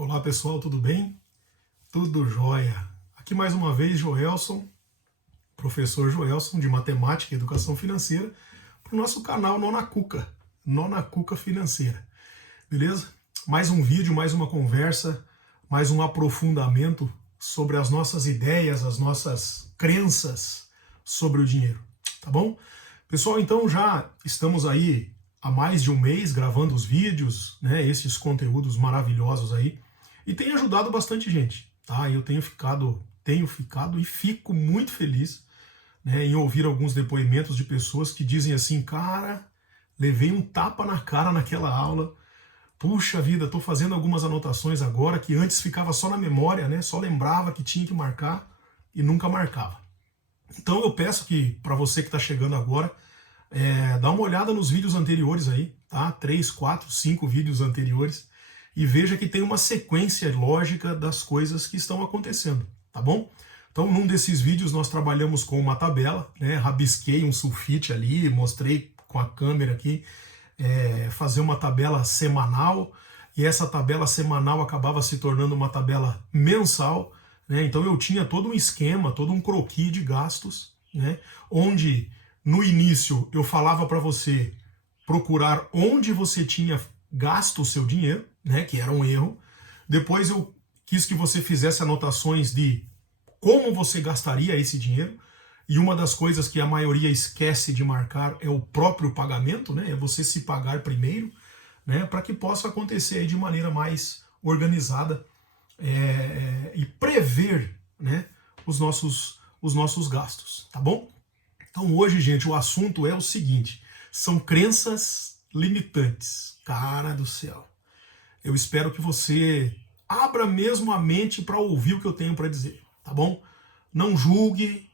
Olá pessoal, tudo bem? Tudo jóia. Aqui mais uma vez Joelson, professor Joelson de Matemática e Educação Financeira, para o nosso canal Nona Cuca Financeira. Beleza? Mais um vídeo, mais uma conversa, mais um aprofundamento sobre as nossas ideias, as nossas crenças sobre o dinheiro. Tá bom? Pessoal, então já estamos aí há mais de um mês gravando os vídeos, né, esses conteúdos maravilhosos aí, e tem ajudado bastante gente, tá? Eu tenho ficado e fico muito feliz, né, em ouvir alguns depoimentos de pessoas que dizem assim, cara, levei um tapa na cara naquela aula, puxa vida, tô fazendo algumas anotações agora que antes ficava só na memória, né, só lembrava que tinha que marcar e nunca marcava. Então eu peço que, para você que está chegando agora, dá uma olhada nos vídeos anteriores aí, tá? 3, 4, 5 vídeos anteriores e veja que tem uma sequência lógica das coisas que estão acontecendo, tá bom? Então, num desses vídeos nós trabalhamos com uma tabela, né? Rabisquei um sulfite ali, mostrei com a câmera aqui, fazer uma tabela semanal, e essa tabela semanal acabava se tornando uma tabela mensal, né? Então eu tinha todo um esquema, todo um croquis de gastos, né? Onde no início eu falava para você procurar onde você tinha gasto o seu dinheiro, né, que era um erro. Depois eu quis que você fizesse anotações de como você gastaria esse dinheiro. E uma das coisas que a maioria esquece de marcar é o próprio pagamento, né, é você se pagar primeiro, né, para que possa acontecer aí de maneira mais organizada e prever, né, os nossos gastos, tá bom? Então hoje, gente, o assunto é o seguinte, são crenças limitantes. Cara do céu. Eu espero que você abra mesmo a mente para ouvir o que eu tenho para dizer, tá bom? Não julgue,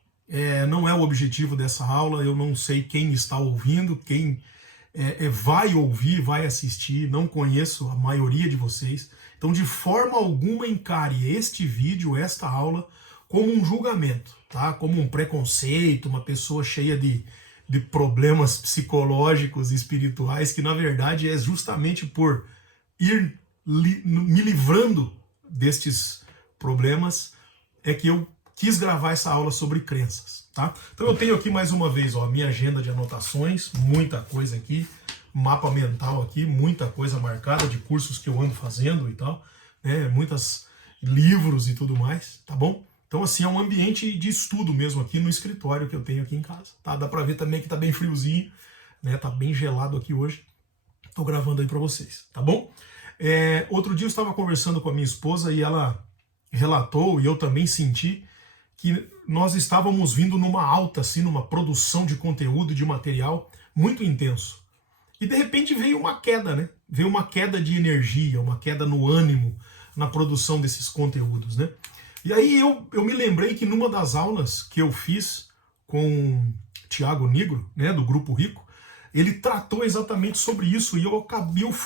não é o objetivo dessa aula, eu não sei quem está ouvindo, quem vai ouvir, vai assistir, não conheço a maioria de vocês. Então, de forma alguma, encare este vídeo, esta aula, como um julgamento, tá? Como um preconceito, uma pessoa cheia de problemas psicológicos e espirituais, que na verdade é justamente por ir me livrando destes problemas é que eu quis gravar essa aula sobre crenças, tá? Então eu tenho aqui mais uma vez, ó, a minha agenda de anotações, muita coisa aqui, mapa mental aqui, muita coisa marcada de cursos que eu ando fazendo e tal, né? Muitos livros e tudo mais, tá bom? Então, assim, é um ambiente de estudo mesmo aqui no escritório que eu tenho aqui em casa, tá? Dá pra ver também que tá bem friozinho, né? Tá bem gelado aqui hoje. Tô gravando aí pra vocês, tá bom? Outro dia eu estava conversando com a minha esposa e ela relatou, e eu também senti, que nós estávamos vindo numa alta, assim, numa produção de conteúdo, de material muito intenso. E de repente veio uma queda, né? Veio uma queda de energia, uma queda no ânimo, na produção desses conteúdos, né? E aí eu me lembrei que numa das aulas que eu fiz com Tiago Nigro, né, do Grupo Rico, ele tratou exatamente sobre isso, e eu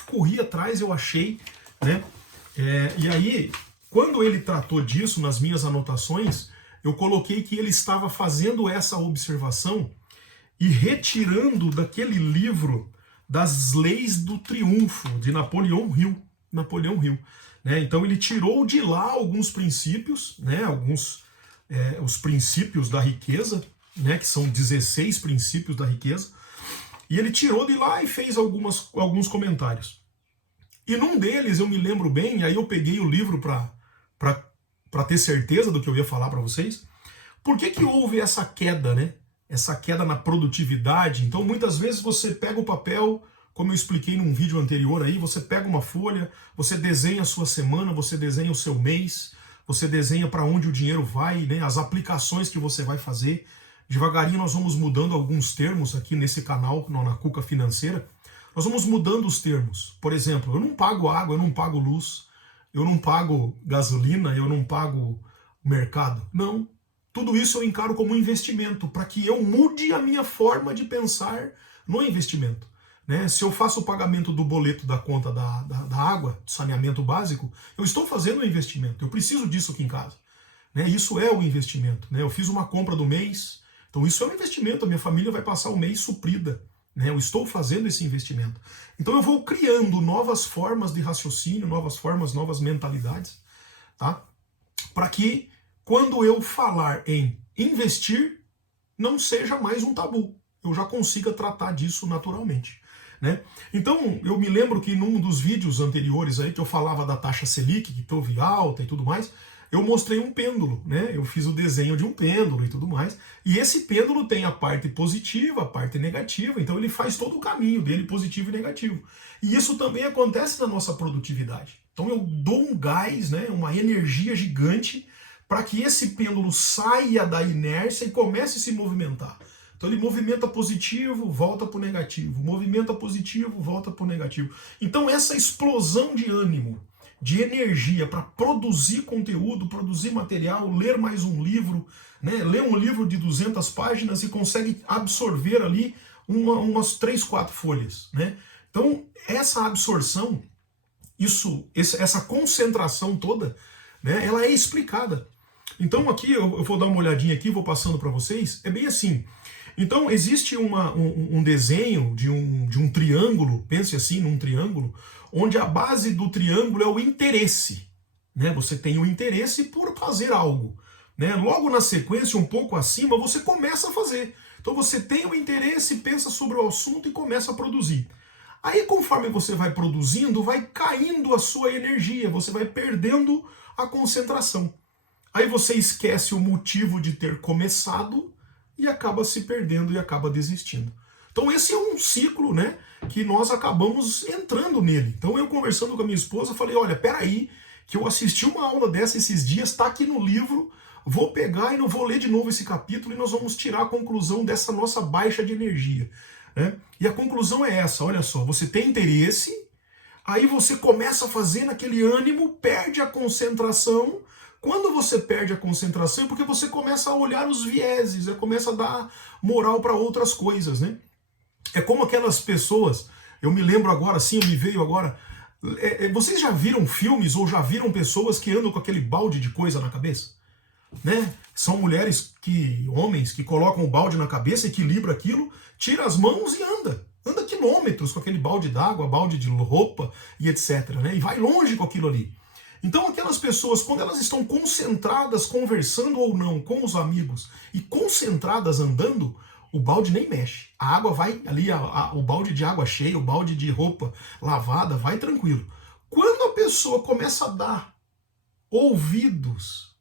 corri atrás, eu achei, né? E aí, quando ele tratou disso nas minhas anotações, eu coloquei que ele estava fazendo essa observação e retirando daquele livro das Leis do Triunfo, de Napoleão Hill. Né? Então ele tirou de lá alguns princípios, né? Os princípios da riqueza, né? Que são 16 princípios da riqueza, e ele tirou de lá e fez alguns comentários. E num deles eu me lembro bem, aí eu peguei o livro para ter certeza do que eu ia falar para vocês. Por que houve essa queda, né? Essa queda na produtividade? Então muitas vezes você pega o papel, como eu expliquei num vídeo anterior aí, você pega uma folha, você desenha a sua semana, você desenha o seu mês, você desenha para onde o dinheiro vai, né, as aplicações que você vai fazer. Devagarinho nós vamos mudando alguns termos aqui nesse canal, na Cuca Financeira. Nós vamos mudando os termos. Por exemplo, eu não pago água, eu não pago luz, eu não pago gasolina, eu não pago mercado. Não. Tudo isso eu encaro como investimento, para que eu mude a minha forma de pensar no investimento. Né? Se eu faço o pagamento do boleto da conta da água, do saneamento básico, eu estou fazendo um investimento, eu preciso disso aqui em casa. Né? Isso é o investimento. Né? Eu fiz uma compra do mês, então isso é um investimento, a minha família vai passar o mês suprida. né? Eu estou fazendo esse investimento. Então eu vou criando novas formas de raciocínio, novas formas, novas mentalidades, tá? Para que quando eu falar em investir, não seja mais um tabu. Eu já consiga tratar disso naturalmente, né? Então, eu me lembro que num dos vídeos anteriores aí que eu falava da taxa Selic, que teve alta e tudo mais, eu mostrei um pêndulo, né? Eu fiz o desenho de um pêndulo e tudo mais. E esse pêndulo tem a parte positiva, a parte negativa, então ele faz todo o caminho dele, positivo e negativo. E isso também acontece na nossa produtividade. Então eu dou um gás, né? Uma energia gigante para que esse pêndulo saia da inércia e comece a se movimentar. Então ele movimenta positivo, volta para o negativo, movimenta positivo, volta para o negativo. Então essa explosão de ânimo, de energia para produzir conteúdo, produzir material, ler mais um livro, né? Ler um livro de 200 páginas e consegue absorver ali umas 3, 4 folhas, né? Então essa absorção, essa concentração toda, né? Ela é explicada. Então aqui eu vou dar uma olhadinha aqui, vou passando para vocês, é bem assim. Então existe um desenho de um triângulo, pense assim num triângulo, onde a base do triângulo é o interesse, né? Você tem o interesse por fazer algo, né? Logo na sequência, um pouco acima, você começa a fazer. Então você tem o interesse, pensa sobre o assunto e começa a produzir. Aí conforme você vai produzindo, vai caindo a sua energia, você vai perdendo a concentração. Aí você esquece o motivo de ter começado e acaba se perdendo e acaba desistindo. Então esse é um ciclo, né, que nós acabamos entrando nele. Então eu conversando com a minha esposa, falei, olha, peraí, que eu assisti uma aula dessa esses dias, está aqui no livro, vou pegar e não vou ler de novo esse capítulo e nós vamos tirar a conclusão dessa nossa baixa de energia, né? E a conclusão é essa, olha só, você tem interesse, aí você começa a fazer naquele ânimo, perde a concentração. Quando você perde a concentração é porque você começa a olhar os vieses, começa a dar moral para outras coisas, né? É como aquelas pessoas, eu me lembro agora, assim, me veio agora, vocês já viram filmes ou já viram pessoas que andam com aquele balde de coisa na cabeça? Né? São homens que colocam o balde na cabeça, equilibra aquilo, tira as mãos e anda quilômetros com aquele balde d'água, balde de roupa e etc, né? E vai longe com aquilo ali. Então aquelas pessoas, quando elas estão concentradas, conversando ou não com os amigos e concentradas andando, o balde nem mexe. A água vai ali, o balde de água cheia, o balde de roupa lavada, vai tranquilo. Quando a pessoa começa a dar ouvidos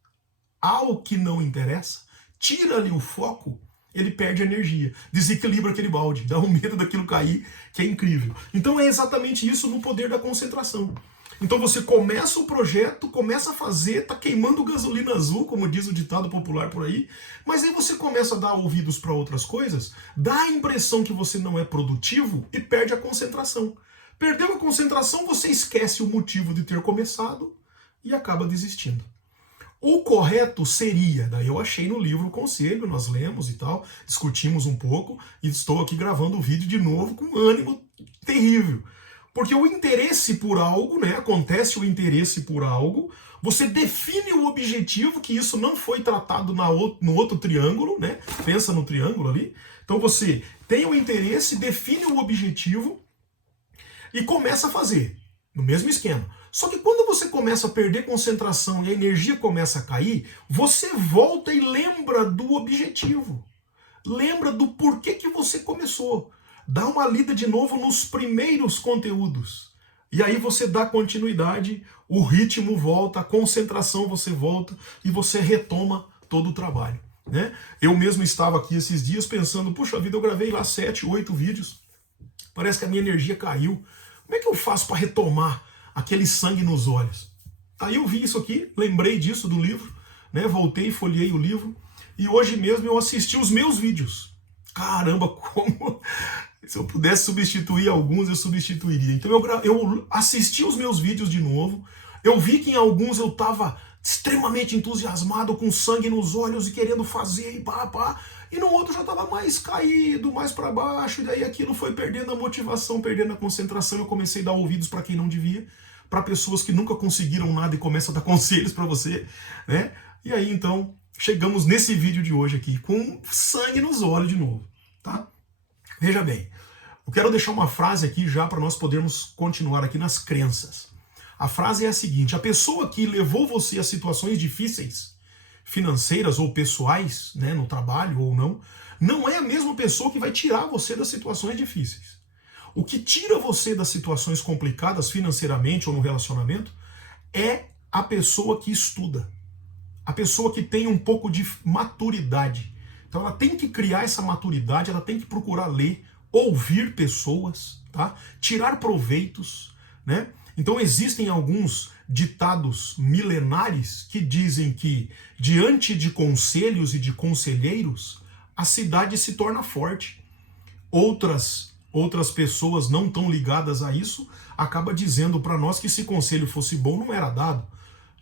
ao que não interessa, tira ali o foco, ele perde energia, desequilibra aquele balde, dá um medo daquilo cair, que é incrível. Então é exatamente isso no poder da concentração. Então você começa o projeto, começa a fazer, tá queimando gasolina azul, como diz o ditado popular por aí, mas aí você começa a dar ouvidos para outras coisas, dá a impressão que você não é produtivo e perde a concentração. Perdeu a concentração, você esquece o motivo de ter começado e acaba desistindo. O correto seria, daí eu achei no livro o conselho, nós lemos e tal, discutimos um pouco e estou aqui gravando o vídeo de novo com um ânimo terrível. Porque o interesse por algo, né, acontece o interesse por algo, você define o objetivo, que isso não foi tratado no outro triângulo, né, pensa no triângulo ali. Então você tem o interesse, define o objetivo e começa a fazer, no mesmo esquema. Só que quando você começa a perder concentração e a energia começa a cair, você volta e lembra do objetivo. Lembra do porquê que você começou. Dá uma lida de novo nos primeiros conteúdos. E aí você dá continuidade, o ritmo volta, a concentração você volta e você retoma todo o trabalho, né? Eu mesmo estava aqui esses dias pensando, puxa vida, eu gravei lá 7, 8 vídeos. Parece que a minha energia caiu. Como é que eu faço para retomar aquele sangue nos olhos? Aí eu vi isso aqui, lembrei disso do livro, né? Voltei, folhei o livro e hoje mesmo eu assisti os meus vídeos. Caramba, como... Se eu pudesse substituir alguns, eu substituiria. Então eu assisti os meus vídeos de novo, eu vi que em alguns eu estava extremamente entusiasmado, com sangue nos olhos e querendo fazer e pá. E no outro já estava mais caído, mais para baixo, e daí aquilo foi perdendo a motivação, perdendo a concentração. Eu comecei a dar ouvidos para quem não devia, para pessoas que nunca conseguiram nada e começam a dar conselhos para você, né? E aí então chegamos nesse vídeo de hoje aqui, com sangue nos olhos de novo, tá? Veja bem, Eu quero deixar uma frase aqui já para nós podermos continuar aqui nas crenças. A frase é a seguinte: a pessoa que levou você a situações difíceis, financeiras ou pessoais, né, no trabalho ou não, não é a mesma pessoa que vai tirar você das situações difíceis. O que tira você das situações complicadas financeiramente ou no relacionamento é a pessoa que estuda, a pessoa que tem um pouco de maturidade. Então ela tem que criar essa maturidade, ela tem que procurar ler, ouvir pessoas, tá? Tirar proveitos, né? Então existem alguns ditados milenares que dizem que diante de conselhos e de conselheiros, a cidade se torna forte. Outras pessoas não tão ligadas a isso acabam dizendo para nós que se conselho fosse bom não era dado.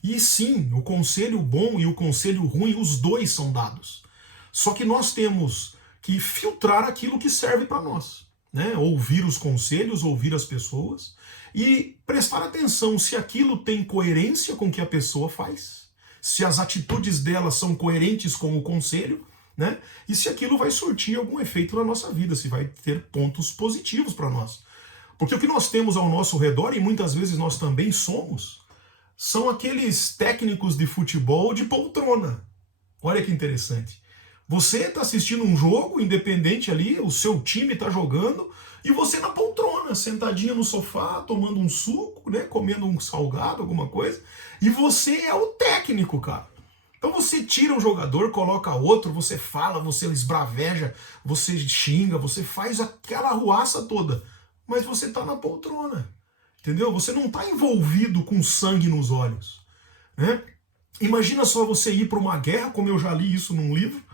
E sim, o conselho bom e o conselho ruim, os dois são dados. Só que nós temos que filtrar aquilo que serve para nós, né? Ouvir os conselhos, ouvir as pessoas e prestar atenção se aquilo tem coerência com o que a pessoa faz, se as atitudes dela são coerentes com o conselho, né? E se aquilo vai surtir algum efeito na nossa vida, se vai ter pontos positivos para nós. Porque o que nós temos ao nosso redor, e muitas vezes nós também somos, são aqueles técnicos de futebol de poltrona. Olha que interessante. Você está assistindo um jogo independente ali, o seu time está jogando, e você na poltrona, sentadinha no sofá, tomando um suco, né, comendo um salgado, alguma coisa, e você é o técnico, cara. Então você tira um jogador, coloca outro, você fala, você esbraveja, você xinga, você faz aquela arruaça toda, mas você está na poltrona, entendeu? Você não está envolvido com sangue nos olhos, né? Imagina só você ir para uma guerra, como eu já li isso num livro.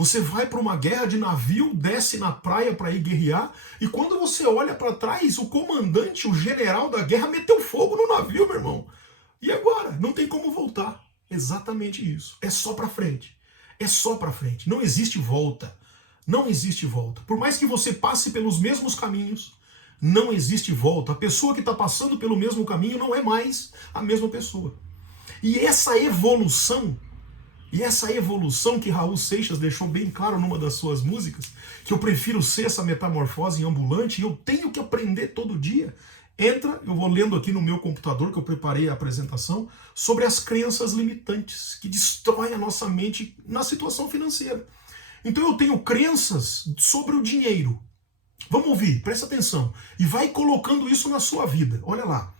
Você vai para uma guerra de navio, desce na praia para ir guerrear, e quando você olha para trás, o comandante, o general da guerra, meteu fogo no navio, meu irmão. E agora? Não tem como voltar. Exatamente isso. É só para frente. É só para frente. Não existe volta. Não existe volta. Por mais que você passe pelos mesmos caminhos, não existe volta. A pessoa que está passando pelo mesmo caminho não é mais a mesma pessoa. E essa evolução que Raul Seixas deixou bem claro numa das suas músicas, que eu prefiro ser essa metamorfose ambulante e eu tenho que aprender todo dia. Eu vou lendo aqui no meu computador, que eu preparei a apresentação, sobre as crenças limitantes que destroem a nossa mente na situação financeira. Então eu tenho crenças sobre o dinheiro. Vamos ouvir, presta atenção. E vai colocando isso na sua vida. Olha lá.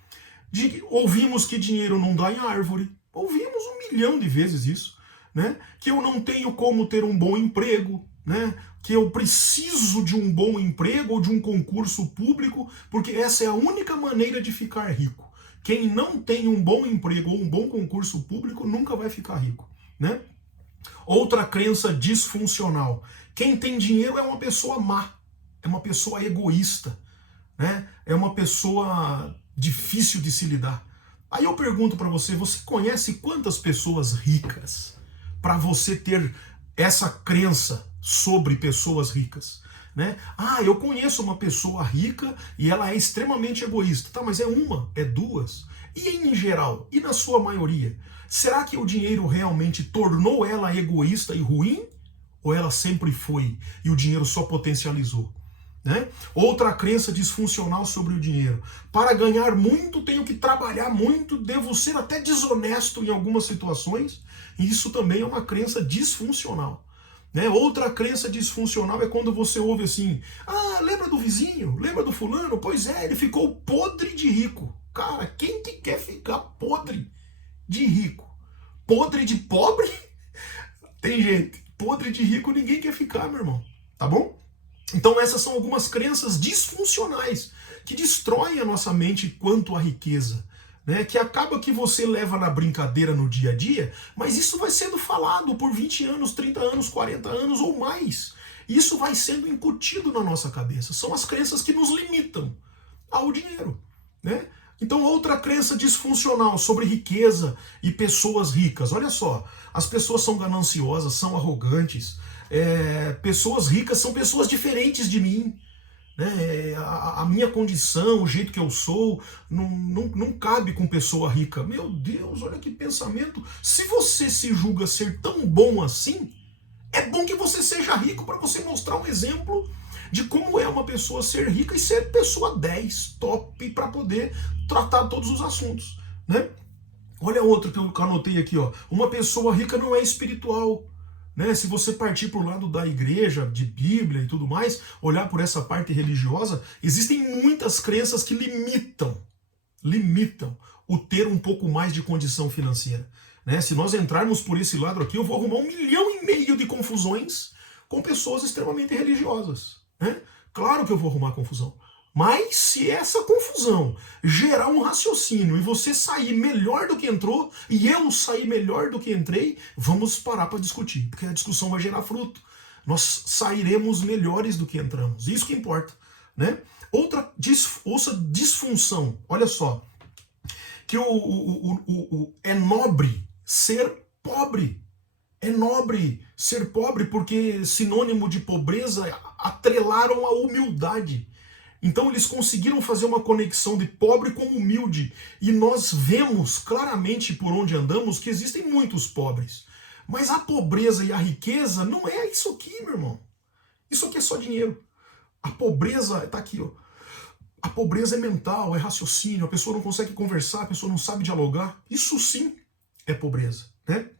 Ouvimos que dinheiro não dá em árvore. Ouvimos 1 milhão de vezes isso. Né? Que eu não tenho como ter um bom emprego, né? Que eu preciso de um bom emprego ou de um concurso público, porque essa é a única maneira de ficar rico. Quem não tem um bom emprego ou um bom concurso público nunca vai ficar rico, né? Outra crença disfuncional: quem tem dinheiro é uma pessoa má, é uma pessoa egoísta, né? É uma pessoa difícil de se lidar. Aí eu pergunto para você: você conhece quantas pessoas ricas para você ter essa crença sobre pessoas ricas, né? Ah, eu conheço uma pessoa rica e ela é extremamente egoísta. Tá, mas é uma, é duas. E em geral, e na sua maioria, será que o dinheiro realmente tornou ela egoísta e ruim? Ou ela sempre foi e o dinheiro só potencializou? Né? Outra crença disfuncional sobre o dinheiro: para ganhar muito tenho que trabalhar muito, devo ser até desonesto em algumas situações. E isso também é uma crença disfuncional, né? Outra crença disfuncional é quando você ouve assim: ah, lembra do vizinho? Lembra do fulano? Pois é, ele ficou podre de rico. Cara, quem que quer ficar podre de rico? Podre de pobre? Tem gente. Podre de rico ninguém quer ficar, meu irmão. Tá bom? Então essas são algumas crenças disfuncionais que destroem a nossa mente quanto à riqueza, né? Que acaba que você leva na brincadeira no dia a dia, mas isso vai sendo falado por 20 anos, 30 anos, 40 anos ou mais. Isso vai sendo incutido na nossa cabeça. São as crenças que nos limitam ao dinheiro, né? Então outra crença disfuncional sobre riqueza e pessoas ricas: olha só, as pessoas são gananciosas, são arrogantes. Pessoas ricas são pessoas diferentes de mim, né? A minha condição, o jeito que eu sou, não cabe com pessoa rica. Meu Deus, olha que pensamento. Se você se julga ser tão bom assim, é bom que você seja rico para você mostrar um exemplo de como é uma pessoa ser rica e ser pessoa 10, top, para poder tratar todos os assuntos, né? Olha outro que eu anotei aqui, ó. Uma pessoa rica não é espiritual, né? Se você partir para o lado da igreja, de Bíblia e tudo mais, olhar por essa parte religiosa, existem muitas crenças que limitam o ter um pouco mais de condição financeira, né? Se nós entrarmos por esse lado aqui, eu vou arrumar 1,5 milhão de confusões com pessoas extremamente religiosas, né? Claro que eu vou arrumar confusão. Mas se essa confusão gerar um raciocínio e você sair melhor do que entrou e eu sair melhor do que entrei, vamos parar para discutir, porque a discussão vai gerar fruto. Nós sairemos melhores do que entramos. Isso que importa, né? Outra disfunção, olha só, que é nobre ser pobre. É nobre ser pobre porque sinônimo de pobreza atrelaram a humildade. Então eles conseguiram fazer uma conexão de pobre com humilde. E nós vemos claramente por onde andamos que existem muitos pobres. Mas a pobreza e a riqueza não é isso aqui, meu irmão. Isso aqui é só dinheiro. A pobreza está aqui, ó. A pobreza é mental, é raciocínio, a pessoa não consegue conversar, a pessoa não sabe dialogar. Isso sim é pobreza, né?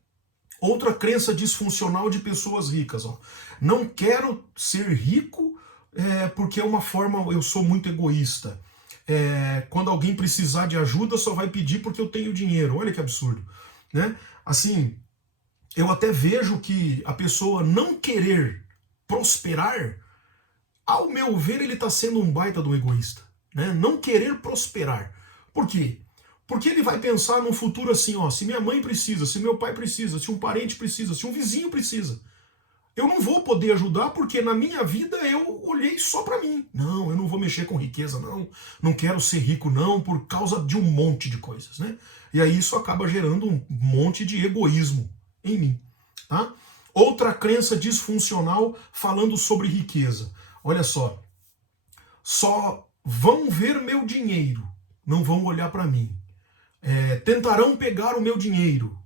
Outra crença disfuncional de pessoas ricas, ó. Não quero ser rico porque é uma forma, eu sou muito egoísta. Quando alguém precisar de ajuda, só vai pedir porque eu tenho dinheiro. Olha que absurdo, né? Assim, eu até vejo que a pessoa não querer prosperar, ao meu ver, ele está sendo um baita do egoísta, né? Não querer prosperar. Por quê? Porque ele vai pensar no futuro assim, ó, se minha mãe precisa, se meu pai precisa, se um parente precisa, se um vizinho precisa, eu não vou poder ajudar porque na minha vida eu olhei só para mim. Não, eu não vou mexer com riqueza, não. Não quero ser rico, não, por causa de um monte de coisas, né? E aí isso acaba gerando um monte de egoísmo em mim, tá? Outra crença disfuncional falando sobre riqueza. Olha só vão ver meu dinheiro, não vão olhar para mim. Tentarão pegar o meu dinheiro.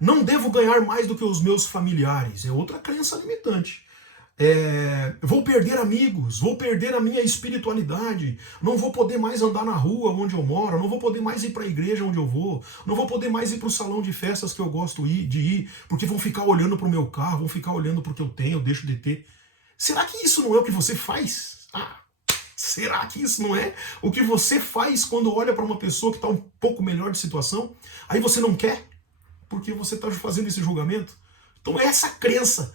Não devo ganhar mais do que os meus familiares. É outra crença limitante. Vou perder amigos, vou perder a minha espiritualidade, não vou poder mais andar na rua onde eu moro, não vou poder mais ir para a igreja onde eu vou, não vou poder mais ir para o salão de festas que eu gosto de ir, porque vão ficar olhando para o meu carro, vão ficar olhando para o que eu tenho, eu deixo de ter. Será que isso não é o que você faz? Será que isso não é o que você faz quando olha para uma pessoa que está um pouco melhor de situação? Aí você não quer, porque você está fazendo esse julgamento. Então essa crença,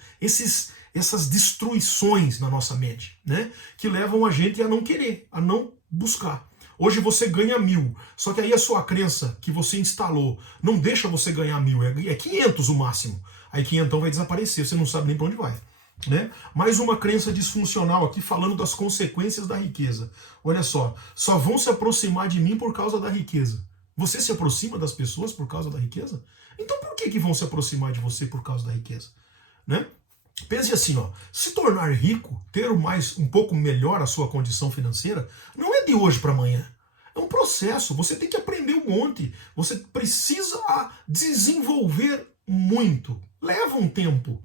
essas destruições na nossa mente, né, que levam a gente a não querer, a não buscar. Hoje você ganha 1.000, só que aí a sua crença que você instalou não deixa você ganhar 1.000, é 500 o máximo. Aí 500 vai desaparecer, você não sabe nem para onde vai. Né? Mais uma crença disfuncional aqui falando das consequências da riqueza. Olha só vão se aproximar de mim por causa da riqueza. Você se aproxima das pessoas por causa da riqueza? Então por que vão se aproximar de você por causa da riqueza? Né? Pense assim, ó, se tornar rico, ter um pouco melhor a sua condição financeira, não é de hoje para amanhã. É um processo, você tem que aprender um monte, você precisa desenvolver muito, leva um tempo.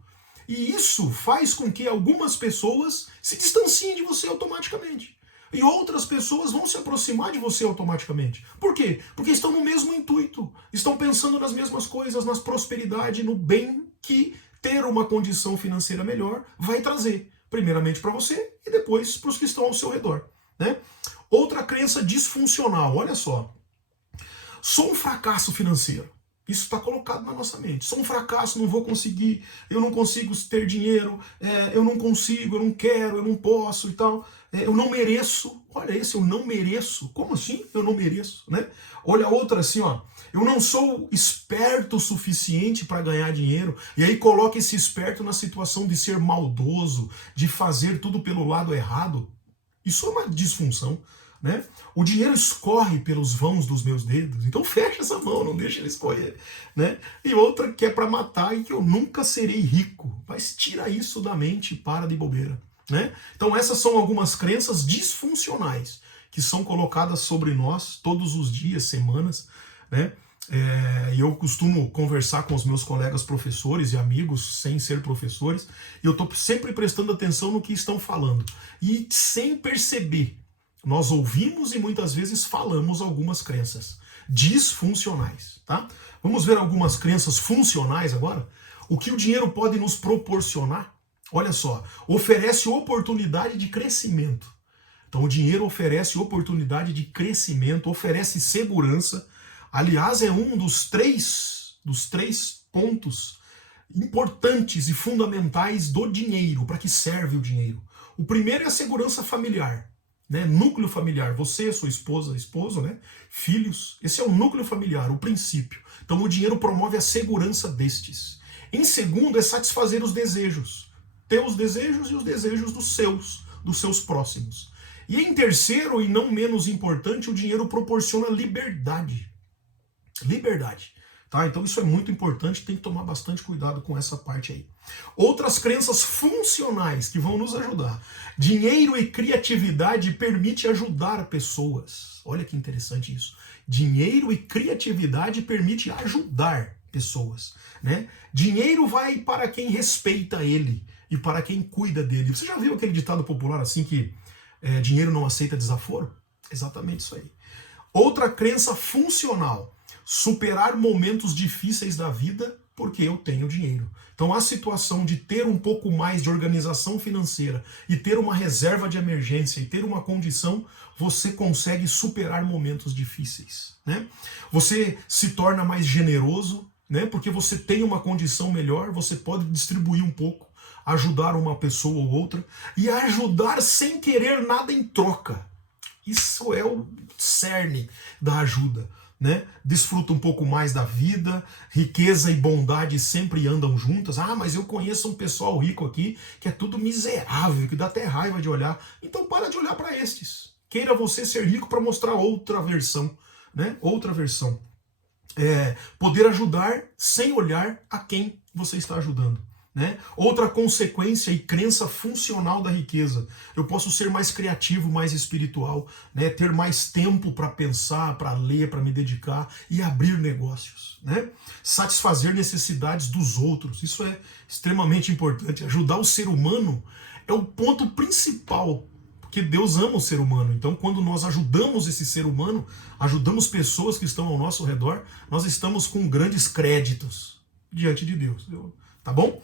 E isso faz com que algumas pessoas se distanciem de você automaticamente. E outras pessoas vão se aproximar de você automaticamente. Por quê? Porque estão no mesmo intuito. Estão pensando nas mesmas coisas, nas prosperidade, no bem que ter uma condição financeira melhor vai trazer. Primeiramente para você e depois para os que estão ao seu redor. Né? Outra crença disfuncional, olha só. Sou um fracasso financeiro. Isso está colocado na nossa mente. Sou um fracasso, não vou conseguir, eu não consigo ter dinheiro, eu não consigo, eu não quero, eu não posso e tal. Eu não mereço. Olha esse, eu não mereço. Como assim eu não mereço? Né? Olha outra assim, ó. Eu não sou esperto o suficiente para ganhar dinheiro. E aí coloca esse esperto na situação de ser maldoso, de fazer tudo pelo lado errado. Isso é uma disfunção. Né? O dinheiro escorre pelos vãos dos meus dedos, então fecha essa mão, não deixa ele escorrer. Né? E outra que é para matar e que eu nunca serei rico, mas tira isso da mente e para de bobeira. Né? Então essas são algumas crenças disfuncionais que são colocadas sobre nós todos os dias, semanas, né? E eu costumo conversar com os meus colegas professores e amigos, sem ser professores, e eu estou sempre prestando atenção no que estão falando. E sem perceber, nós ouvimos e muitas vezes falamos algumas crenças disfuncionais, tá? Vamos ver algumas crenças funcionais agora? O que o dinheiro pode nos proporcionar? Olha só, oferece oportunidade de crescimento. Então o dinheiro oferece oportunidade de crescimento, oferece segurança. Aliás, é um dos três pontos importantes e fundamentais do dinheiro. Para que serve o dinheiro? O primeiro é a segurança familiar, né? Núcleo familiar. Você, sua esposa, esposo, né? Filhos. Esse é o núcleo familiar, o princípio. Então o dinheiro promove a segurança destes. Em segundo, é satisfazer os desejos. Teus desejos e os desejos dos seus próximos. E em terceiro, e não menos importante, o dinheiro proporciona liberdade. Liberdade. Tá? Então isso é muito importante, tem que tomar bastante cuidado com essa parte aí. Outras crenças funcionais que vão nos ajudar. Dinheiro e criatividade permite ajudar pessoas. Olha que interessante isso. Dinheiro e criatividade permite ajudar pessoas, né? Dinheiro vai para quem respeita ele e para quem cuida dele. Você já viu aquele ditado popular assim que dinheiro não aceita desaforo? Exatamente isso aí. Outra crença funcional. Superar momentos difíceis da vida porque eu tenho dinheiro. Então a situação de ter um pouco mais de organização financeira e ter uma reserva de emergência e ter uma condição, você consegue superar momentos difíceis, né? Você se torna mais generoso, né? Porque você tem uma condição melhor, você pode distribuir um pouco, ajudar uma pessoa ou outra e ajudar sem querer nada em troca. Isso é o cerne da ajuda, né? Desfruta um pouco mais da vida, riqueza e bondade sempre andam juntas. Ah, mas eu conheço um pessoal rico aqui que é tudo miserável, que dá até raiva de olhar. Então para de olhar para estes. Queira você ser rico para mostrar outra versão, né? Outra versão. Poder ajudar sem olhar a quem você está ajudando. Né? Outra consequência e crença funcional da riqueza. Eu posso ser mais criativo, mais espiritual, né? Ter mais tempo para pensar, para ler, para me dedicar e abrir negócios. Né? Satisfazer necessidades dos outros. Isso é extremamente importante. Ajudar o ser humano é o ponto principal, porque Deus ama o ser humano. Então, quando nós ajudamos esse ser humano, ajudamos pessoas que estão ao nosso redor, nós estamos com grandes créditos diante de Deus. Tá bom?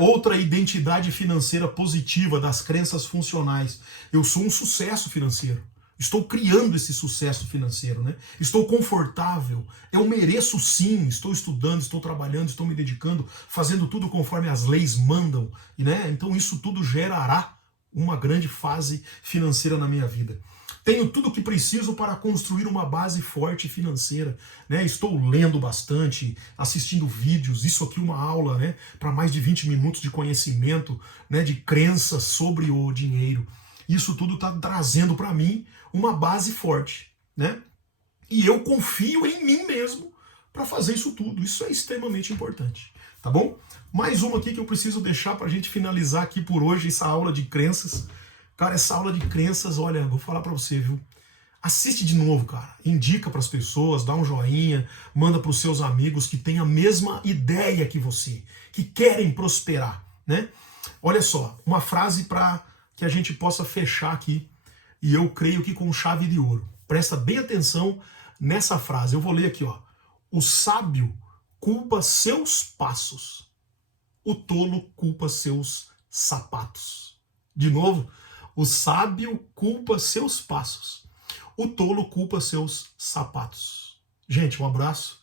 Outra identidade financeira positiva das crenças funcionais. Eu sou um sucesso financeiro. Estou criando esse sucesso financeiro, né? Estou confortável. Eu mereço sim. Estou estudando, estou trabalhando, estou me dedicando, fazendo tudo conforme as leis mandam, né? Então isso tudo gerará uma grande fase financeira na minha vida. Tenho tudo o que preciso para construir uma base forte financeira, né? Estou lendo bastante, assistindo vídeos, isso aqui uma aula, né? Para mais de 20 minutos de conhecimento, né? De crenças sobre o dinheiro. Isso tudo está trazendo para mim uma base forte, né? E eu confio em mim mesmo para fazer isso tudo. Isso é extremamente importante, tá bom? Mais uma aqui que eu preciso deixar para a gente finalizar aqui por hoje, essa aula de crenças. Cara, essa aula de crenças, olha, vou falar para você, viu? Assiste de novo, cara. Indica para as pessoas, dá um joinha, manda para os seus amigos que têm a mesma ideia que você, que querem prosperar, né? Olha só, uma frase para que a gente possa fechar aqui, e eu creio que com chave de ouro. Presta bem atenção nessa frase. Eu vou ler aqui, ó. O sábio culpa seus passos. O tolo culpa seus sapatos. De novo, o sábio culpa seus passos. O tolo culpa seus sapatos. Gente, um abraço.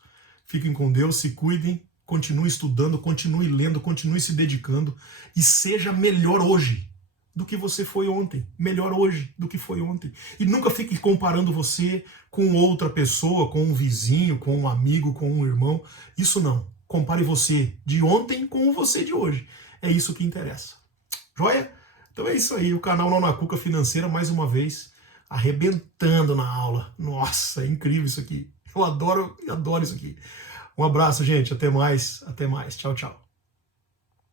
Fiquem com Deus, se cuidem. Continue estudando, continue lendo, continue se dedicando. E seja melhor hoje do que você foi ontem. Melhor hoje do que foi ontem. E nunca fique comparando você com outra pessoa, com um vizinho, com um amigo, com um irmão. Isso não. Compare você de ontem com você de hoje. É isso que interessa. Joia? Então é isso aí, o canal Nó na Cuca Financeira, mais uma vez, arrebentando na aula. Nossa, é incrível isso aqui. Eu adoro isso aqui. Um abraço, gente. Até mais. Tchau, tchau.